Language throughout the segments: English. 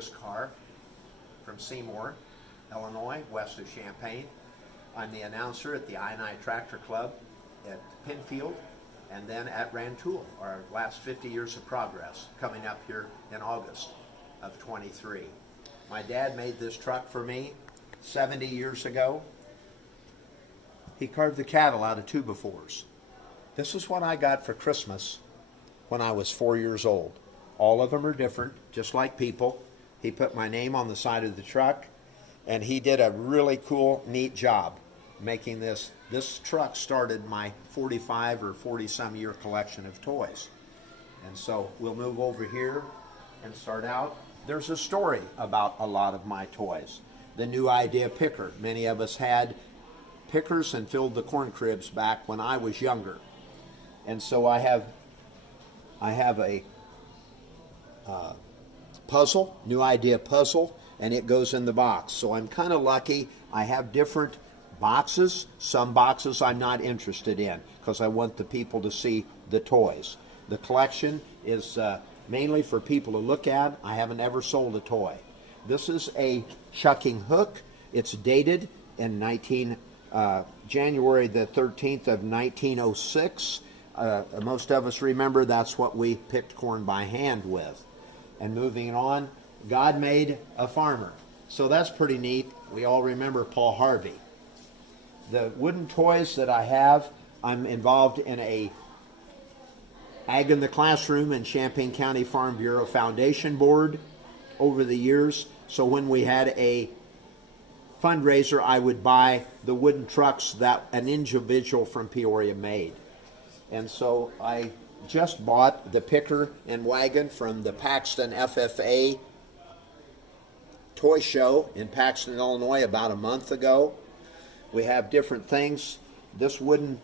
Karr from Seymour, Illinois, west of Champaign. I'm the announcer at the I&I Tractor Club at Penfield and then at Rantoul, our last 50 years of progress, coming up here in August of 23. My dad made this truck for me 70 years ago. He carved the cattle out of 2x4s. This is what I got for Christmas when I was 4 years old. All of them are different, just like people. He put my name on the side of the truck, and he did a really cool, neat job making this. This truck started my 45 or 40-some year collection of toys. And so we'll move over here and start out. There's a story about a lot of my toys. The New Idea picker. Many of us had pickers and filled the corn cribs back when I was younger. And so I have a puzzle, New Idea puzzle, and it goes in the box. So I'm kind of lucky. I have different boxes. Some boxes I'm not interested in because I want the people to see the toys. The collection is mainly for people to look at. I haven't ever sold a toy. This is a chucking hook. It's dated in January the 13th of 1906. Most of us remember that's what we picked corn by hand with. And moving on, God made a farmer. So that's pretty neat. We all remember Paul Harvey. The wooden toys that I have, I'm involved in a Ag in the Classroom and Champaign County Farm Bureau Foundation Board over the years. So when we had a fundraiser, I would buy the wooden trucks that an individual from Peoria made. And so I just bought the picker and wagon from the Paxton FFA toy show in Paxton, Illinois about a month ago. We have different things. This wooden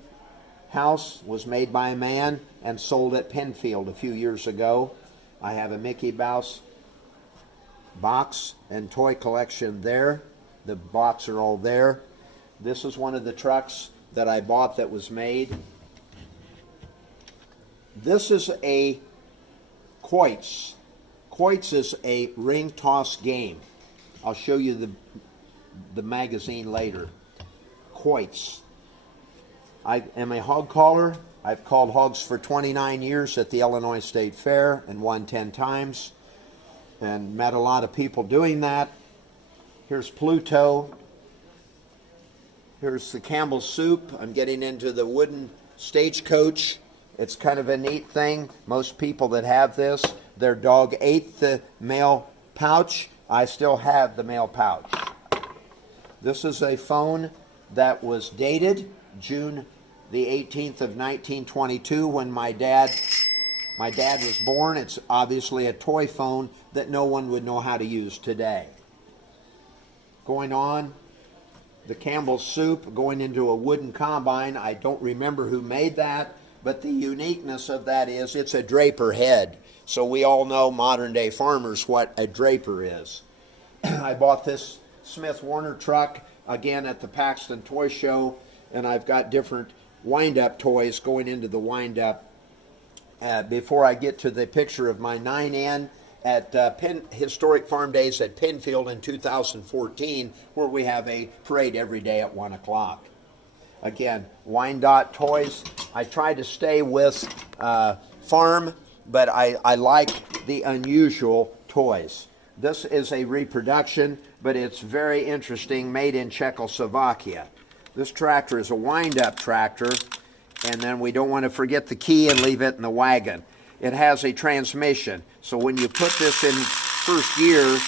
house was made by a man and sold at Penfield a few years ago. I have a Mickey Mouse box and toy collection there. The box are all there. This is one of the trucks that I bought that was made. This is a quoits. Quoits is a ring toss game. I'll show you the magazine later. Quoits. I am a hog caller. I've called hogs for 29 years at the Illinois State Fair and won 10 times and met a lot of people doing that. Here's Pluto. Here's the Campbell's soup. I'm getting into the wooden stagecoach. It's kind of a neat thing. Most people that have this, their dog ate the male pouch. I still have the male pouch. This is a phone that was dated June the 18th of 1922 when my dad was born. It's obviously a toy phone that no one would know how to use today. Going on, the Campbell's soup going into a wooden combine. I don't remember who made that, but the uniqueness of that is it's a draper head. So we all know, modern day farmers, what a draper is. I bought this Smith Warner truck again at the Paxton Toy Show, and I've got different wind-up toys going into the wind-up. Before I get to the picture of my 9N at Historic Farm Days at Penfield in 2014, where we have a parade every day at 1 o'clock. Again, Wyandotte toys. I try to stay with farm, but I like the unusual toys. This is a reproduction, but it's very interesting, made in Czechoslovakia. This tractor is a wind-up tractor, and then we don't want to forget the key and leave it in the wagon. It has a transmission, so when you put this in first gear,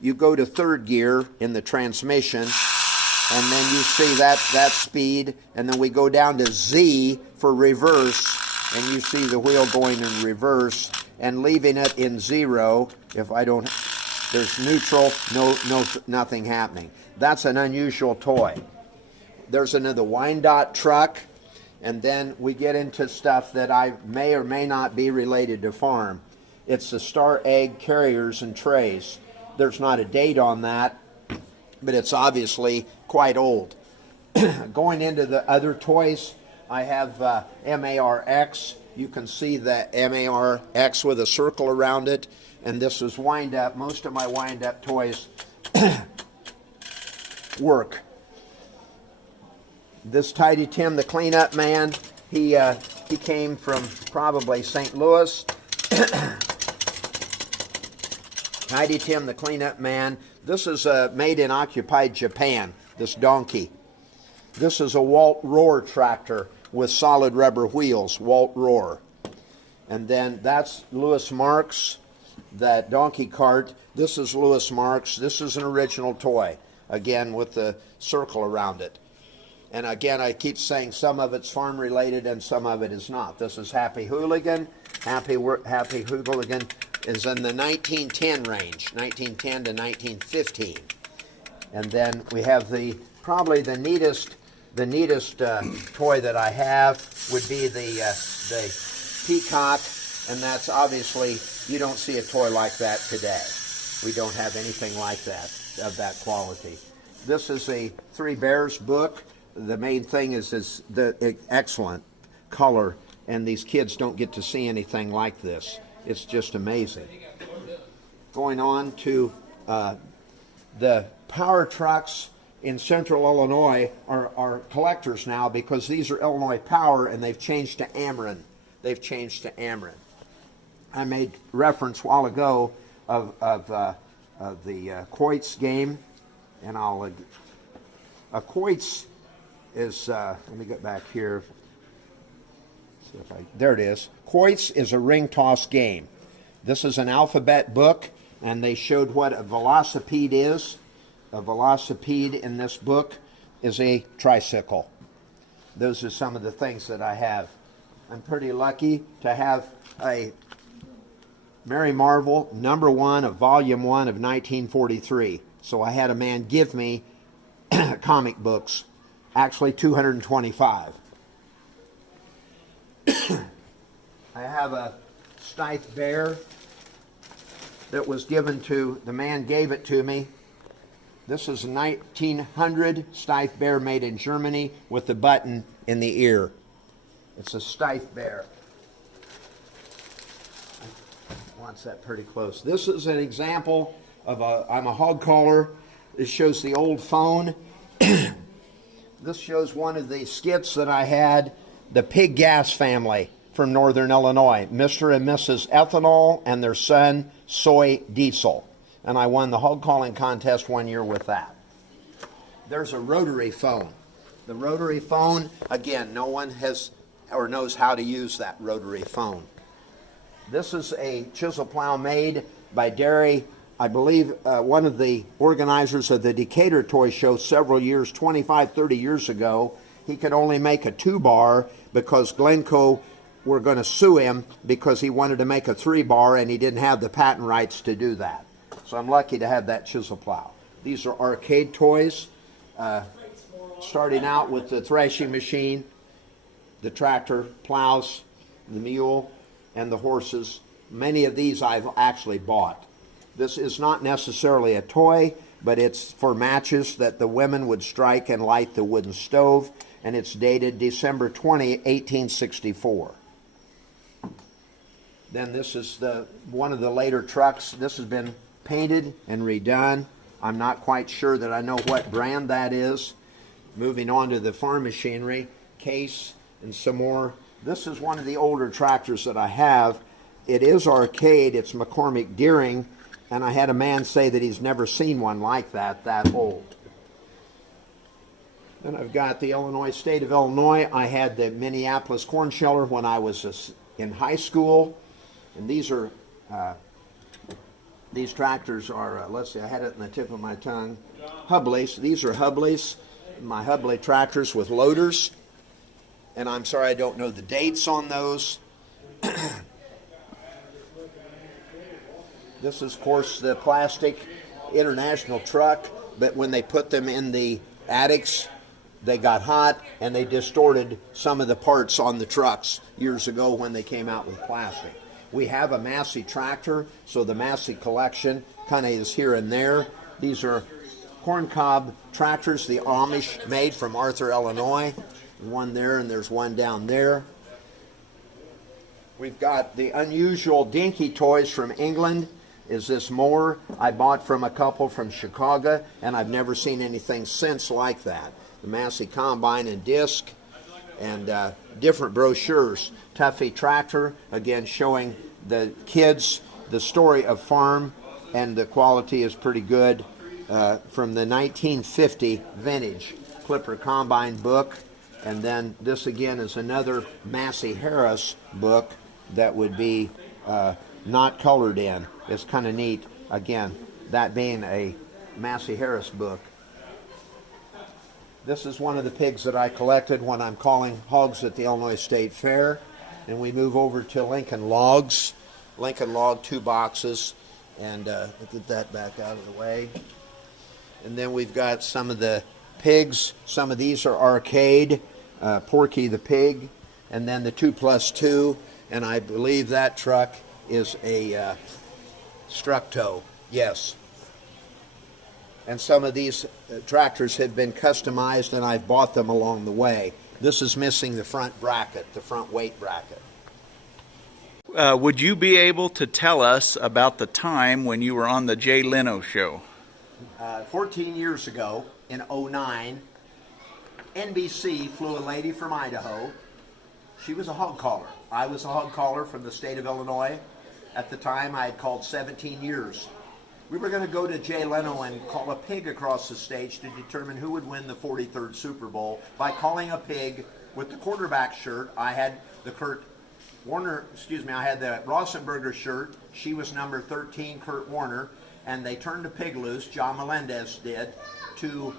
you go to third gear in the transmission, and then you see that speed, and then we go down to Z for reverse, and you see the wheel going in reverse, and leaving it in zero. If I don't, there's neutral, nothing happening. That's an unusual toy. There's another Wyandotte truck, and then we get into stuff that I may or may not be related to farm. It's the Star Egg carriers and trays. There's not a date on that, but it's obviously quite old. Going into the other toys, I have MARX You can see the MARX with a circle around it. And this is wind-up. Most of my wind-up toys work. This Tidy Tim, the cleanup man, he came from probably St. Louis. Tidy Tim, the cleanup man. This is made in occupied Japan, this donkey. This is a Walt Rohr tractor with solid rubber wheels, Walt Rohr. And then that's Louis Marks, that donkey cart. This is Louis Marks. This is an original toy, again with the circle around it. And again, I keep saying some of it's farm related and some of it is not. This is Happy Hooligan. Happy Hooligan is in the 1910 range, 1910 to 1915. And then we have probably the neatest toy that I have would be the Peacock, and that's obviously, you don't see a toy like that today. We don't have anything like that, of that quality. This is a Three Bears book. The main thing is the excellent color, and these kids don't get to see anything like this. It's just amazing. Going on to the power trucks in central Illinois are collectors now, because these are Illinois Power and they've changed to Ameren. They've changed to Ameren. I made reference a while ago of the quoits game, and a quoits is, let me get back here. See if there it is. Quoits is a ring toss game. This is an alphabet book, and they showed what a velocipede is. A velocipede in this book is a tricycle. Those are some of the things that I have. I'm pretty lucky to have a Mary Marvel #1 of Volume 1 of 1943. So I had a man give me comic books, actually 225. I have a Steiff bear that was given to, the man gave it to me. This is a 1900 Steiff bear made in Germany with the button in the ear. It's a Steiff bear. Wants that pretty close. This is an example of I'm a hog caller. This shows the old phone. This shows one of the skits that I had, the Pig Gas family from Northern Illinois, Mr. and Mrs. Ethanol and their son, Soy Diesel. And I won the hog calling contest one year with that. There's a rotary phone. The rotary phone, again, no one has or knows how to use that rotary phone. This is a chisel plow made by Derry, I believe one of the organizers of the Decatur Toy Show several years, 25, 30 years ago. He could only make a 2-bar because Glencoe were going to sue him because he wanted to make a 3-bar and he didn't have the patent rights to do that. So I'm lucky to have that chisel plow. These are arcade toys, starting out with the threshing machine, the tractor, plows, the mule, and the horses. Many of these I've actually bought. This is not necessarily a toy, but it's for matches that the women would strike and light the wooden stove, and it's dated December 20, 1864. Then this is one of the later trucks. This has been painted and redone. I'm not quite sure that I know what brand that is. Moving on to the farm machinery case and some more. This is one of the older tractors that I have. It is arcade. It's McCormick Deering, and I had a man say that he's never seen one like that old. Then I've got the Illinois, state of Illinois. I had the Minneapolis corn sheller when I was in high school, and these are these tractors are, let's see, I had it in the tip of my tongue, Hubleys. These are Hubleys, my Hubley tractors with loaders. And I'm sorry I don't know the dates on those. This is, of course, the plastic International truck, but when they put them in the attics, they got hot and they distorted some of the parts on the trucks years ago when they came out with plastic. We have a Massey tractor, so the Massey collection kind of is here and there. These are corncob tractors the Amish made from Arthur, Illinois. One there and there's one down there. We've got the unusual dinky toys from England. Is this more? I bought from a couple from Chicago, and I've never seen anything since like that. The Massey Combine and disc, and different brochures. Tuffy Tractor, again showing the kids the story of farm, and the quality is pretty good. From the 1950 vintage Clipper Combine book. And then this again is another Massey Harris book that would be not colored in. It's kind of neat, again, that being a Massey Harris book. This is one of the pigs that I collected when I'm calling hogs at the Illinois State Fair. And we move over to Lincoln Logs. Lincoln Log, 2 boxes. And get that back out of the way. And then we've got some of the pigs. Some of these are arcade. Porky the Pig. And then the 2+2. And I believe that truck is a Structo. Yes. And some of these tractors have been customized, and I've bought them along the way. This is missing the front bracket, the front weight bracket. Would you be able to tell us about the time when you were on the Jay Leno show? 14 years ago, in '09, NBC flew a lady from Idaho. She was a hog caller. I was a hog caller from the state of Illinois. At the time, I had called 17 years. We were going to go to Jay Leno and call a pig across the stage to determine who would win the 43rd Super Bowl by calling a pig with the quarterback shirt. I had the I had the Rossenberger shirt. She was number 13, Kurt Warner, and they turned the pig loose, John Melendez did, to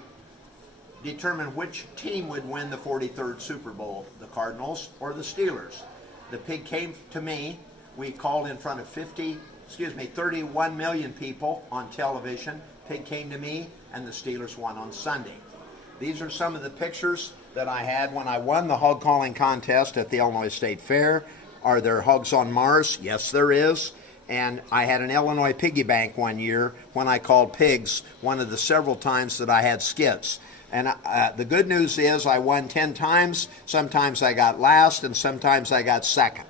determine which team would win the 43rd Super Bowl, the Cardinals or the Steelers. The pig came to me. We called in front of 31 million people on television. Pig came to me, and the Steelers won on Sunday. These are some of the pictures that I had when I won the hog calling contest at the Illinois State Fair. Are there hogs on Mars? Yes, there is. And I had an Illinois piggy bank one year when I called pigs, one of the several times that I had skits. And the good news is I won 10 times. Sometimes I got last, and sometimes I got second.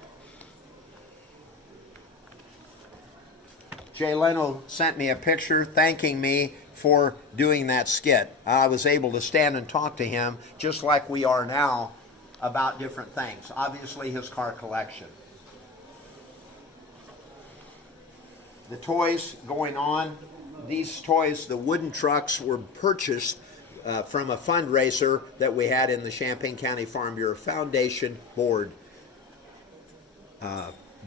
Jay Leno sent me a picture thanking me for doing that skit. I was able to stand and talk to him just like we are now about different things. Obviously his car collection. The toys going on. These toys, the wooden trucks, were purchased from a fundraiser that we had in the Champaign County Farm Bureau Foundation Board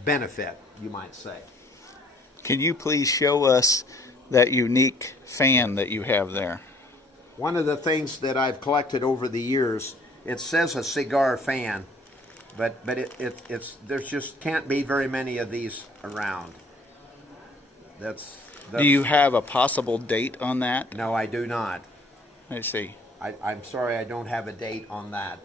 benefit, you might say. Can you please show us that unique fan that you have there? One of the things that I've collected over the years, it says a cigar fan, but it's there's just can't be very many of these around. That's Do you have a possible date on that? No, I do not. Let's see. I'm sorry, I don't have a date on that.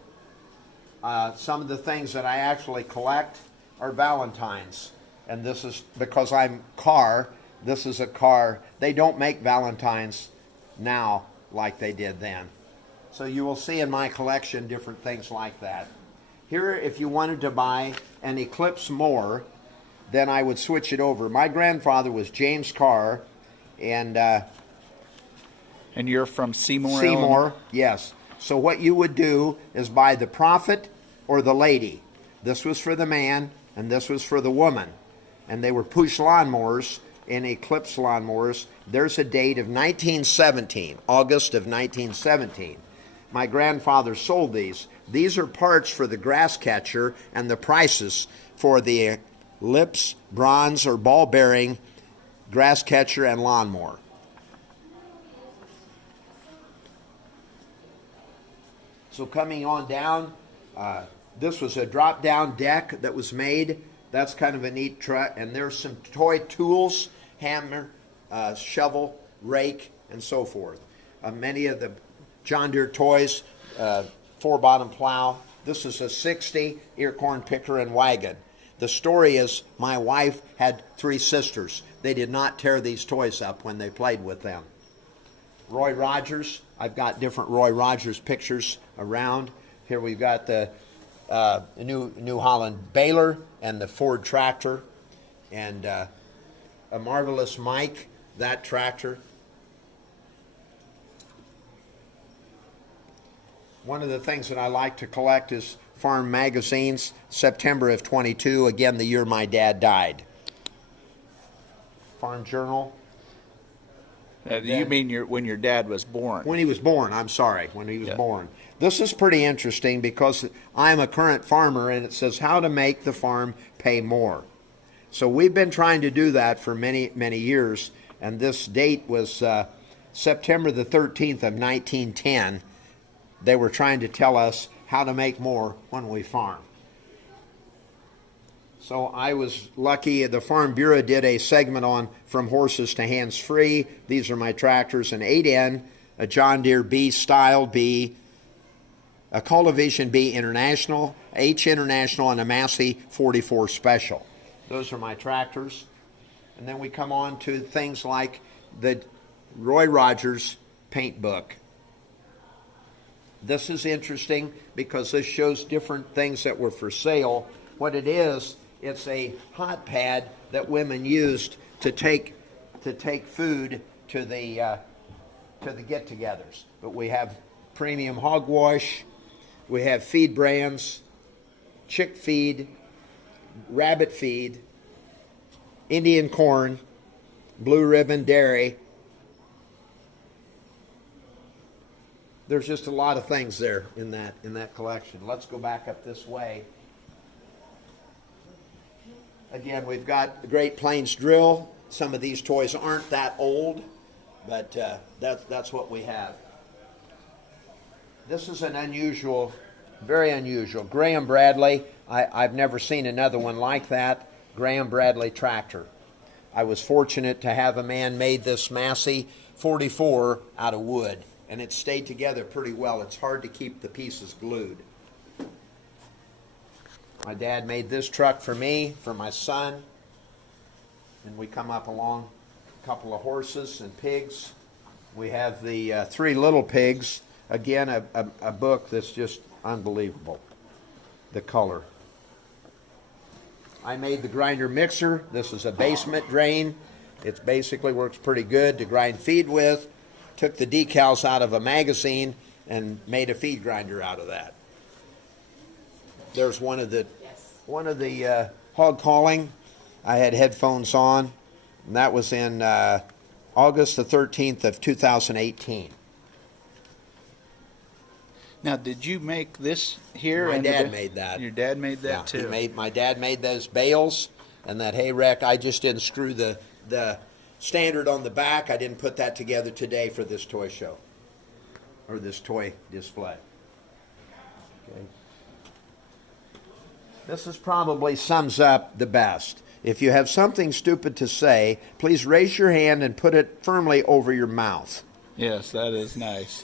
Some of the things that I actually collect are Valentines. And this is because I'm Karr. This is a Karr. They don't make Valentines now like they did then. So you will see in my collection different things like that. Here, if you wanted to buy an Eclipse more, then I would switch it over. My grandfather was James Karr, and you're from Seymour, Seymour, Illinois? Yes. So what you would do is buy the Prophet or the Lady. This was for the man, and this was for the woman. And they were push lawnmowers and Eclipse lawnmowers. There's a date of 1917, August of 1917. My grandfather sold these. These are parts for the grass catcher and the prices for the Lips, bronze, or ball-bearing grass catcher and lawnmower. So coming on down, this was a drop-down deck that was made. That's kind of a neat truck. And there's some toy tools, hammer, shovel, rake, and so forth. Many of the John Deere toys, 4-bottom plow. This is a 60 ear corn picker and wagon. The story is my wife had 3 sisters. They did not tear these toys up when they played with them. Roy Rogers. I've got different Roy Rogers pictures around. Here we've got the New Holland baler and the Ford tractor, and a marvelous Mike, that tractor. One of the things that I like to collect is farm magazines. September of 22, again the year my dad died. Farm Journal. You mean when your dad was born? When he was born, I'm sorry, when he was Yeah. born. This is pretty interesting because I'm a current farmer, and it says how to make the farm pay more. So we've been trying to do that for many, many years, and this date was September the 13th of 1910. They were trying to tell us how to make more when we farm. So I was lucky. The Farm Bureau did a segment on From Horses to Hands Free. These are my tractors, an 8N, a John Deere B Style B, a Cultivision B International, H International, and a Massey 44 Special. Those are my tractors. And then we come on to things like the Roy Rogers paint book. This is interesting because this shows different things that were for sale. What it is, it's a hot pad that women used to take food to the get-togethers. But we have premium hogwash, we have feed brands, chick feed, rabbit feed, Indian corn, Blue Ribbon dairy. There's just a lot of things there in that collection. Let's go back up this way. Again, we've got the Great Plains drill. Some of these toys aren't that old, but that's what we have. This is an unusual, very unusual. Graham Bradley. I've never seen another one like that. Graham Bradley tractor. I was fortunate to have a man made this Massey 44 out of wood, and it stayed together pretty well. It's hard to keep the pieces glued. My dad made this truck for me, for my son, and we come up along a couple of horses and pigs. We have the Three Little Pigs. Again, a book that's just unbelievable. The color. I made the grinder mixer. This is a basement drain. It basically works pretty good to grind feed with. Took the decals out of a magazine and made a feed grinder out of that. There's one of the hog calling. I had headphones on, and that was in August the 13th of 2018. Now, did you make this here? My dad made that. Your dad made that Yeah, too? my dad made those bales and that hay rack. I just didn't screw the standard on the back. I didn't put that together today for this toy show or this toy display. Okay. This is probably sums up the best. If you have something stupid to say, please raise your hand and put it firmly over your mouth. Yes, that is nice.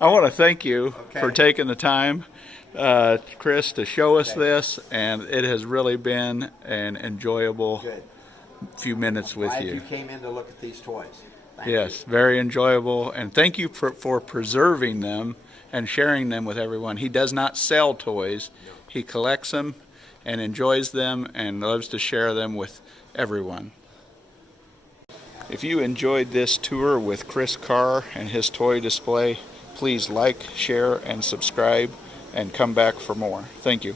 I want to thank you for taking the time, Chris, to show us this, and it has really been an enjoyable few minutes with Glad you. you came in to look at these toys. Thank Yes, very enjoyable, and thank you for preserving them and sharing them with everyone. He does not sell toys. He collects them and enjoys them and loves to share them with everyone. If you enjoyed this tour with Chris Karr and his toy display, please like, share, and subscribe, and come back for more. Thank you.